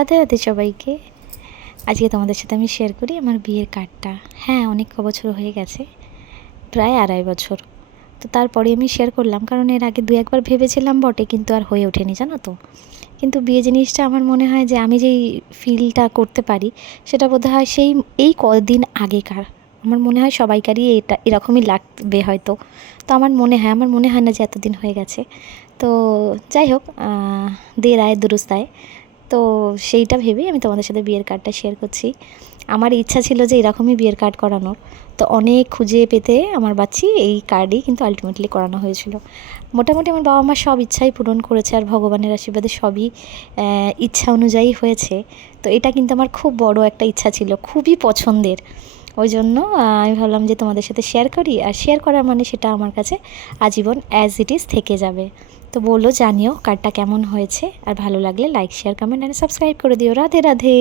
রাধে রাধে সবাইকে। আজকে তোমাদের সাথে আমি শেয়ার করি আমার বিয়ের কার্ডটা। হ্যাঁ, অনেক বছর হয়ে গেছে, প্রায় 2.5 বছর। তো তারপরে আমি শেয়ার করলাম, কারণ এর আগে 2-1 বার ভেবেছিলাম বটে, কিন্তু আর হয়ে ওঠেনি, জানো তো। কিন্তু বিয়ে জিনিসটা আমার মনে হয় যে আমি যেই ফিলটা করতে পারি সেটা বোধহয় এই কদিন আগেকার। আমার মনে হয় সবাইকারই এটা এরকমই লাগবে হয়তো। তো আমার মনে হয় না যে এতদিন হয়ে গেছে। তো যাই হোক, দের আয়ে দুরুস্ত আয়ে। তো সেইটা ভেবেই আমি তোমাদের সাথে বিয়ের কার্ডটা শেয়ার করছি। আমার ইচ্ছা ছিল যে এরকমই বিয়ের কার্ড করানোর। তো অনেক খুঁজে পেতে আমার বাচ্চি এই কার্ডই কিন্তু আলটিমেটলি করানো হয়েছিল। মোটামুটি আমার বাবা মা সব ইচ্ছাই পূরণ করেছে, আর ভগবানের আশীর্বাদে সবই ইচ্ছা অনুযায়ী হয়েছে। তো এটা কিন্তু আমার খুব বড় একটা ইচ্ছা ছিল, খুবই পছন্দের। ওই জন্য আমি ভাবলাম যে তোমাদের সাথে শেয়ার করি, আর শেয়ার করার মানে সেটা আমার কাছে আজীবন অ্যাজ ইট ইজ থেকে যাবে। তো বলো, জানিও কার্ডটা কেমন হয়েছে, আর ভালো লাগলে like share comment and subscribe করে দিও। রাধে রাধে।